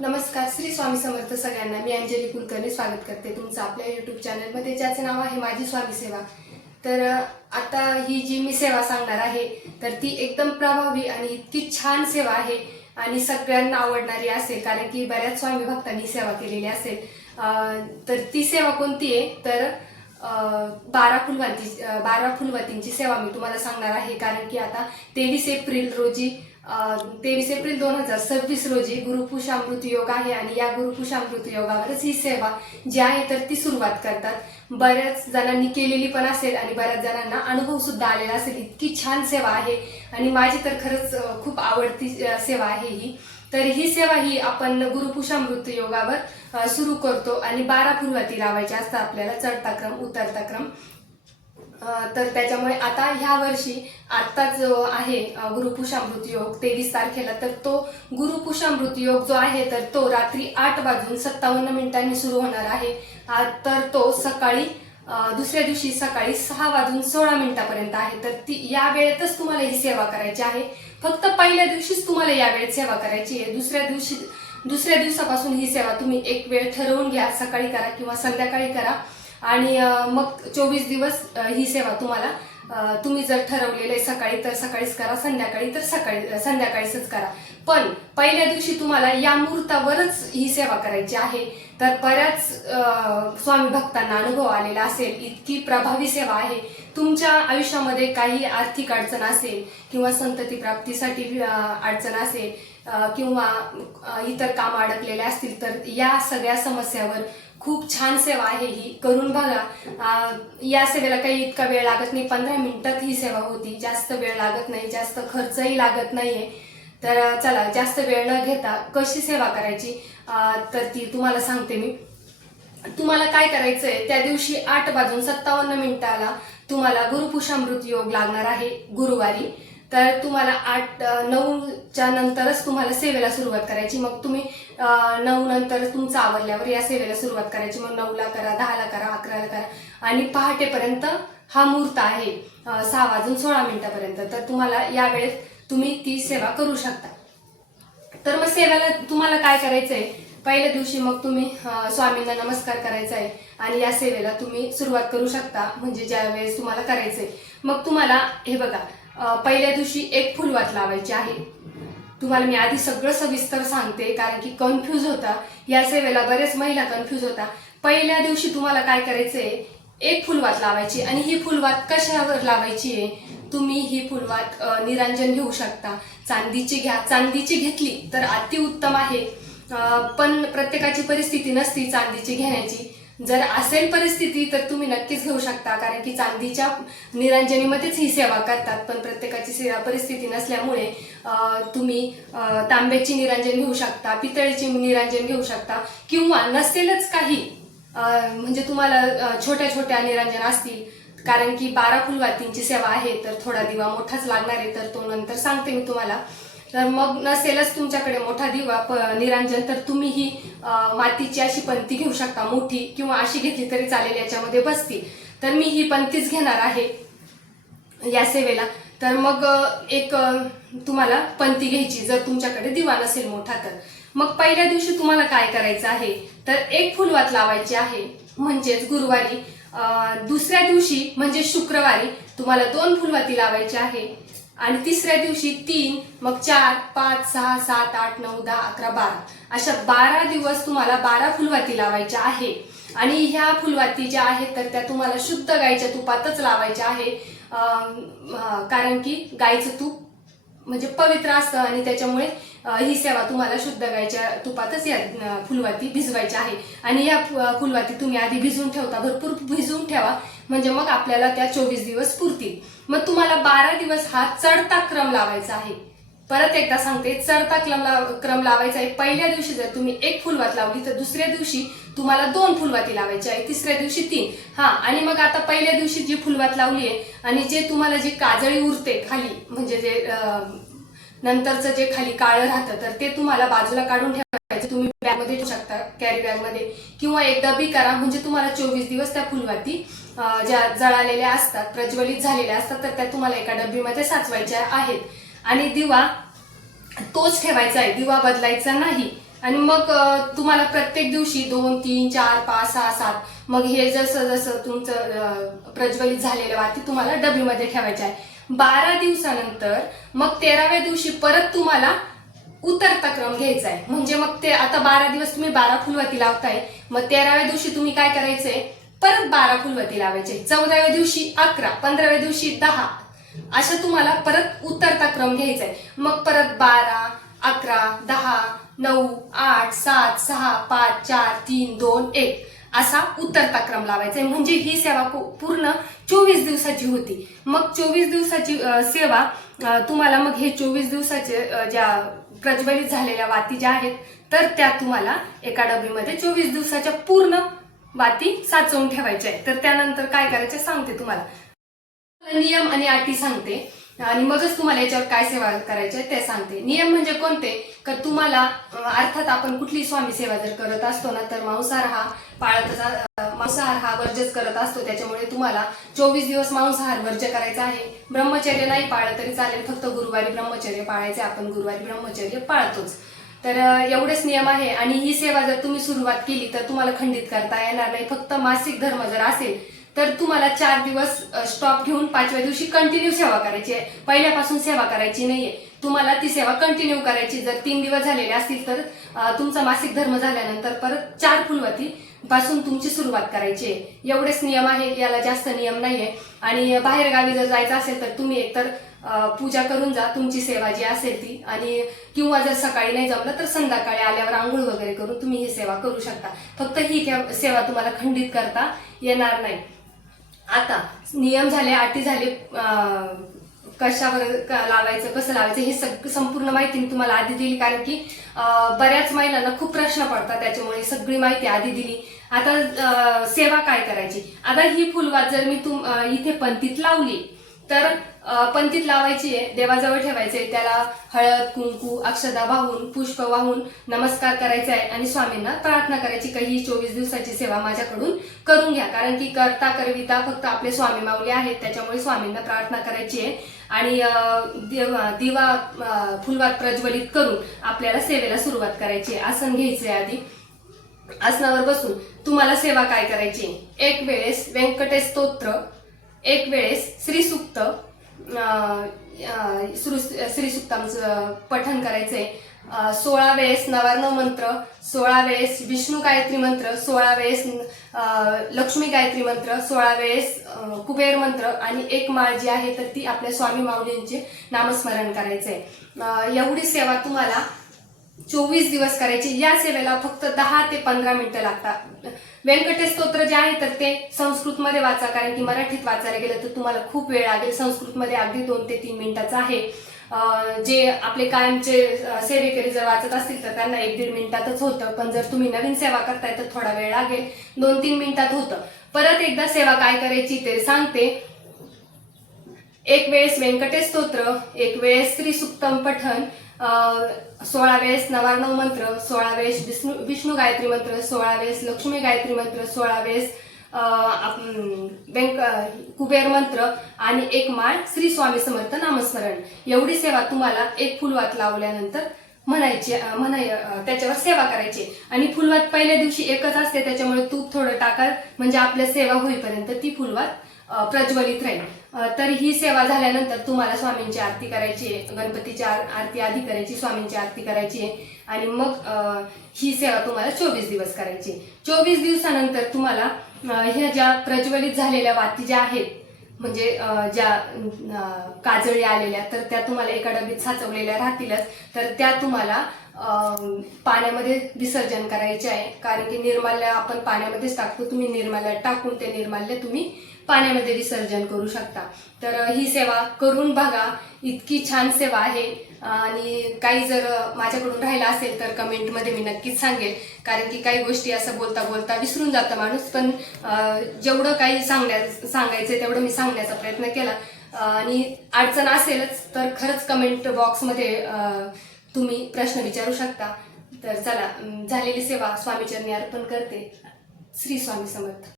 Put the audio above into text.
नमस्कार, श्री स्वामी समर्थ सगळ्यांना. मी अंजली कुलकर्णी स्वागत करते तुमचं आपल्या यूट्यूब चॅनलमध्ये, ज्याचं नाव आहे माझी स्वामी सेवा. तर आता ही जी मी सेवा सांगणार आहे तर ती एकदम प्रभावी आणि इतकी छान सेवा आहे आणि सगळ्यांना आवडणारी असेल, कारण की बऱ्याच स्वामी भक्तांनी सेवा केलेली असेल. तर ती सेवा कोणती आहे तर 12 फुलवातींची सेवा मी तुम्हाला सांगणार आहे. कारण की आता 23 एप्रिल 2026 रोजी गुरुपुषामृत योग आहे आणि या गुरुपुषामृत योगावरच ही सेवा जी आहे तर ती सुरुवात करतात. बऱ्याच जणांनी केलेली पण असेल आणि बऱ्याच जणांना अनुभव सुद्धा आलेला असेल. इतकी छान सेवा आहे आणि माझी तर खरंच खूप आवडती सेवा आहे ही. तर ही सेवा ही आपण गुरुपुषामृत योगावर सुरू करतो आणि 12 फुलवाती लावायच्या असतात आपल्याला, चढता क्रम उतरता क्रम. तर त्याच्यामुळे आता ह्या वर्षी आत्ता जो आहे गुरुपुषामृत योग 23 तारखेला, तर तो गुरुपुषामृत योग जो आहे तर तो रात्री 8:57 सुरू होणार आहे. तर तो सकाळी दुसऱ्या दिवशी सकाळी 6:16 आहे. तर ती या वेळेतच तुम्हाला ही सेवा करायची आहे. फक्त पहिल्या दिवशीच तुम्हाला या वेळेत सेवा करायची आहे. दुसऱ्या दिवसापासून ही सेवा तुम्ही एक वेळ ठरवून घ्या, सकाळी करा किंवा संध्याकाळी करा आणि मग 24 दिवस ही सेवा तुम्ही जर ठरवलेलं आहे सकाळी तर सकाळीच करा, संध्याकाळी तर संध्याकाळीच करा. पण पहिल्या दिवशी तुम्हाला या मुहूर्तावरच ही सेवा करायची आहे. तर बऱ्याच स्वामी भक्तांना अनुभव आलेला असेल. इतकी प्रभावी सेवा आहे. तुमच्या आयुष्यामध्ये काही आर्थिक अडचण असेल किंवा संतती प्राप्तीसाठी अडचण असेल किंवा इतर काम अडकलेले असतील, तर या सगळ्या समस्यावर खूप छान सेवा आहे ही. करून बघा. या सेवेला काही इतका वेळ लागत नाही. 15 मिनिटात ही सेवा होती. जास्त वेळ लागत नाही, जास्त खर्चही लागत नाहीये. तर चला, जास्त वेळ न घेता कशी सेवा करायची तर ती तुम्हाला सांगते मी. तुम्हाला काय करायचंय, त्या दिवशी 8:57 तुम्हाला गुरुपुषामृत योग लागणार आहे गुरुवारी. तर तुम्हाला 8-9च्या नंतरच तुम्हाला सेवेला सुरुवात करायची. मग तुम्ही 9 नंतर तुमचं आवरल्यावर या सेवेला सुरुवात करायची. मग 9ला करा, 10ला करा, 11ला करा आणि पहाटेपर्यंत हा मुहूर्त आहे 6:16 तर तुम्हाला या वेळेत तुम्ही ती सेवा करू शकता. तर मग सेवेला तुम्हाला काय करायचंय, पहिल्या दिवशी मग तुम्ही स्वामींना नमस्कार करायचा आहे आणि या सेवेला तुम्ही सुरुवात करू शकता, म्हणजे ज्या वेळेस तुम्हाला करायचंय. मग तुम्हाला हे बघा, पहिल्या दिवशी एक फुलवात लावायची आहे. तुम्हाला मी आधी सगळं सविस्तर सांगते, कारण की कन्फ्यूज होता या सेवेला, बरेच महिला कन्फ्यूज होता. पहिल्या दिवशी तुम्हाला काय करायचंय, एक फुलवात लावायची आणि ही फुलवात कशावर लावायची आहे, तुम्ही ही फुलवात निरांजन घेऊ शकता. चांदीची घेतली तर अतिउत्तम आहे. पण प्रत्येकाची परिस्थिती नसती चांदीची घेण्याची. जर असेल परिस्थिती तर तुम्ही नक्कीच घेऊ शकता, कारण की चांदीच्या निरांजनीमध्येच ही सेवा करतात. पण प्रत्येकाची परिस्थिती नसल्यामुळे तुम्ही तांब्याची निरांजन घेऊ शकता, पितळेची निरांजन घेऊ शकता किंवा नसेलच काही म्हणजे तुम्हाला छोट्या छोट्या निरांजन असतील, कारण की 12 फुलवातींची सेवा आहे तर थोडा दिवा मोठाच लागणार आहे, तर तो नंतर सांगते मी तुम्हाला. तर मग नसेलच तुमच्याकडे मोठा दिवा निरांजन, तर तुम्ही ही मातीची अशी पंती घेऊ शकता मोठी, किंवा अशी घेतली तरी चालेल, याच्यामध्ये बसतील. तर मी ही पंतीच घेणार आहे या सेवेला. तर मग एक तुम्हाला पंती घ्यायची जर तुमच्याकडे दिवा नसेल मोठा तर. मग पहिल्या दिवशी तुम्हाला काय करायचं आहे तर एक फुलवात लावायची आहे, म्हणजेच गुरुवारी. दुसऱ्या दिवशी म्हणजे शुक्रवारी तुम्हाला 2 फुलवाती लावायची आहे आणि तिसऱ्या दिवशी 3, मग 4, 5, 6, 7, 8, 9, 10, 11, 12 अशा 12 दिवस तुम्हाला 12 फुलवाती लावायच्या आहे. आणि ह्या फुलवाती ज्या आहेत तर त्या तुम्हाला शुद्ध गाईच्या तुपातच लावायच्या आहे, कारण की गाईचं तूप म्हणजे पवित्र असतं आणि त्याच्यामुळे ही सेवा तुम्हाला शुद्ध गाईच्या तुपातच या फुलवाती भिजवायच्या आहे. आणि या फुलवाती तुम्ही आधी भिजवून ठेवता, भरपूर भिजवून ठेवा, म्हणजे मग आपल्याला त्या 24 दिवस पुरतील. मग तुम्हाला 12 दिवस हा चढता क्रम लावायचा आहे. परत एकदा सांगते, चढता क्रम लावायचा आहे. पहिल्या दिवशी जर तुम्ही एक फुलवात लावली तर दुसऱ्या दिवशी तुम्हाला 2 फुलवाती लावायची आहे, तिसऱ्या दिवशी 3. आणि मग आता पहिल्या दिवशी जी फुलवात लावली आहे आणि जे तुम्हाला जी काजळी उरते खाली, म्हणजे जे नंतरचं जे खाली काळं राहतं, तर ते तुम्हाला बाजूला काढून ठेवायचं. तुम्ही बॅगमध्ये ठेवू शकता, कॅरी बॅगमध्ये, किंवा एक डबी करा, म्हणजे तुम्हाला 24 दिवस त्या फुलवाती ज्या जळालेल्या असतात, प्रज्वलित झालेल्या असतात, तर त्या तुम्हाला एका डबीमध्ये साचवायच्या आहेत. आणि दिवा तोच ठेवायचा आहे, दिवा बदलायचा नाही. आणि मग तुम्हाला प्रत्येक दिवशी 2, 3, 4, 5, 6, 7 मग हे जसं जसं तुमचं प्रज्वलित झालेल्या वाती तुम्हाला डबीमध्ये ठेवायच्या आहे. 12 दिवसानंतर मग 13व्या दिवशी परत तुम्हाला उतरता क्रम घ्यायचा आहे. म्हणजे मग ते आता 12 दिवस तुम्ही 12 फुलवाती लावताय, मग 13व्या दिवशी तुम्ही काय करायचंय, परत 12 फुलवाती लावायचे, 14व्या दिवशी 11, 15व्या दिवशी 10, अशा तुम्हाला परत उतरता क्रम घ्यायचा आहे. मग परत 12, 11, 10, 9, 8, 7, 6, 5, 4, 3, 2, 1 असा उतरता क्रम लावायचा आहे. म्हणजे ही सेवा पूर्ण 24 दिवसाची होती. मग 24 दिवसाची सेवा तुम्हाला मग हे 24 दिवसाचे ज्या प्रज्वलित झालेल्या वाती ज्या आहेत तर त्या तुम्हाला एका डबीमध्ये 24 दिवसाच्या पूर्ण वाती साचवून ठेवायच्या आहेत. तर त्यानंतर काय करायचे सांगते तुम्हाला, नियम आणि अटी सांगते आणि मगच तुम्हाला याच्यावर काय सेवा करायची ते सांगते. नियम म्हणजे कोणते, का तुम्हाला अर्थात आपण कुठली स्वामी सेवा जर करत असतो ना तर मांसाहार हा वर्जच करत असतो. त्याच्यामुळे तुम्हाला 24 दिवस मांसाहार वर्ज करायचा आहे. ब्रह्मचर्य नाही पाळलं तरी चालेल, फक्त गुरुवारी ब्रह्मचर्य पाळायचे. आपण गुरुवारी ब्रह्मचर्य पाळतोच. तर एवढेच नियम आहे. आणि ही सेवा जर तुम्ही सुरुवात केली तर तुम्हाला खंडित करता येणार नाही. फक्त मासिक धर्म जर असेल तर तुम्हाला 4 दिवस स्टॉप घेऊन 5व्या दिवशी कंटिन्यू सेवा करायची आहे. पहिल्यापासून सेवा करायची नाहीये, तुम्हाला ती सेवा कंटिन्यू करायची. जर 3 दिवस झालेले असतील तर तुमचा मासिक धर्म झाल्यानंतर परत 4 फुलवाती पासून तुमची सुरुवात करायची आहे. एवढेच नियम आहे, याला जास्त नियम नाहीये. आणि बाहेर गावी जर जायचं असेल तर तुम्ही एकतर पूजा करून जा, तुमची सेवा जी असेल ती, आणि किंवा जर सकाळी नाही जमलं तर संध्याकाळी आल्यावर आंघोळ वगैरे करून तुम्ही ही सेवा करू शकता. फक्त ही सेवा तुम्हाला खंडित करता येणार नाही. आता नियम झाले, अटी झाले, कशावर लावायचं, कसं लावायचं हे संपूर्ण माहिती मी तुम्हाला आधी दिली. कारण की बऱ्याच महिलांना खूप प्रश्न पडतात, त्याच्यामुळे सगळी माहिती आधी दिली. आता सेवा काय करायची, आता ही फुलवात जर मी इथे पंतीत लावली तर पंतीत लावायची आहे, देवाजवळ ठेवायचंय, त्याला हळद कुंकू अक्षदा वाहून पुष्प वाहून नमस्कार करायचा आहे आणि स्वामींना प्रार्थना करायची की ही 24 दिवसाची सेवा माझ्याकडून करून घ्या. कारण की करता करविता फक्त आपले स्वामी माऊली आहेत, त्याच्यामुळे स्वामींना प्रार्थना करायची आहे. आणि दिवा फुलवात प्रज्वलित करून आपल्याला सेवेला सुरुवात करायची आहे. आसन घ्यायचंय, आधी आसनावर बसून तुम्हाला सेवा काय करायची, एक वेळेस व्यंकटेश स्तोत्र, एक वेळेस श्रीसूक्त, श्रीसूक्तांचं पठन करायचंय, 16 वेळेस नवार्णव मंत्र, 16 वेळेस विष्णू गायत्री मंत्र, 16 वेळेस लक्ष्मी गायत्री मंत्र, 16 वेळेस कुबेर मंत्र, आणि एक माळ जी आहे तर ती आपल्या स्वामी माऊलींचे नामस्मरण करायचंय. एवढी सेवा तुम्हाला 24 दिवस करायची. या सेवेला फक्त 10 ते 15 मिनिटं लागतात. व्यंकटेश स्तोत्र जे आहे तर ते संस्कृतमध्ये वाचा, कारण की मराठीत वाचायला गेलं तर तुम्हाला खूप वेळ लागेल. संस्कृतमध्ये अगदी 2 ते 3 मिनिटाचं आहे. जे आपले कायमचे सेवेकरी जर वाचत असतील तर त्यांना 1-1.5 मिनिटातच होतं. पण जर तुम्ही नवीन सेवा करताय तर थोडा वेळ लागेल, 2-3 मिनिटात होतं. परत एकदा सेवा काय करायची ते सांगते. एक वेळेस व्यंकटेश स्तोत्र, एक वेळेस श्रीसूक्तम पठण, 16 वेळेस नवार्णव मंत्र, 16 वेळेस विष्णू गायत्री मंत्र, 16 वेळेस लक्ष्मी गायत्री मंत्र, 16 वेळेस कुबेर मंत्र, आणि एक माळ श्री स्वामी समर्थ नामस्मरण. एवढी सेवा तुम्हाला एक फुलवात लावल्यानंतर म्हणायची, त्याच्यावर सेवा करायची. आणि फुलवात पहिल्या दिवशी एकच असते, त्याच्यामुळे तूप थोडं टाका, म्हणजे आपल्या सेवा होईपर्यंत ती फुलवात प्रज्वलित राहील. तर ही सेवा झाल्यानंतर तुम्हाला स्वामींची आरती करायची आहे, गणपतीची आरती आधी करायची, स्वामींची आरती करायची आहे, आणि मग ही सेवा तुम्हाला 24 दिवस करायची. 24 दिवसानंतर तुम्हाला ह्या ज्या प्रज्वलित झालेल्या वाती ज्या आहेत, म्हणजे ज्या काजळी आलेल्या, तर त्या तुम्हाला एका डबीत साचवलेल्या राहतीलच. तर त्या तुम्हाला पाण्यामध्ये विसर्जन करायचे आहे. कारण की निर्माल्य आपण पाण्यामध्येच टाकतो, तुम्ही निर्माल्यात टाकून ते निर्माल्य तुम्ही पाण्यामध्ये विसर्जन करू शकता. तर ही सेवा करून बघा, इतकी छान सेवा आहे. आणि काही जर माझ्याकडून राहिला असेल तर कमेंटमध्ये मी नक्कीच सांगेल, कारण की काही गोष्टी असं बोलता बोलता विसरून जातं माणूस. पण जेवढं काही सांगायचं तेवढं मी सांगण्याचा प्रयत्न केला. आणि अडचण असेलच तर खरंच कमेंट बॉक्समध्ये तुम्ही प्रश्न विचारू शकता. तर चला, झालेली सेवा स्वामीचरणी अर्पण करते. श्री स्वामी समर्थ.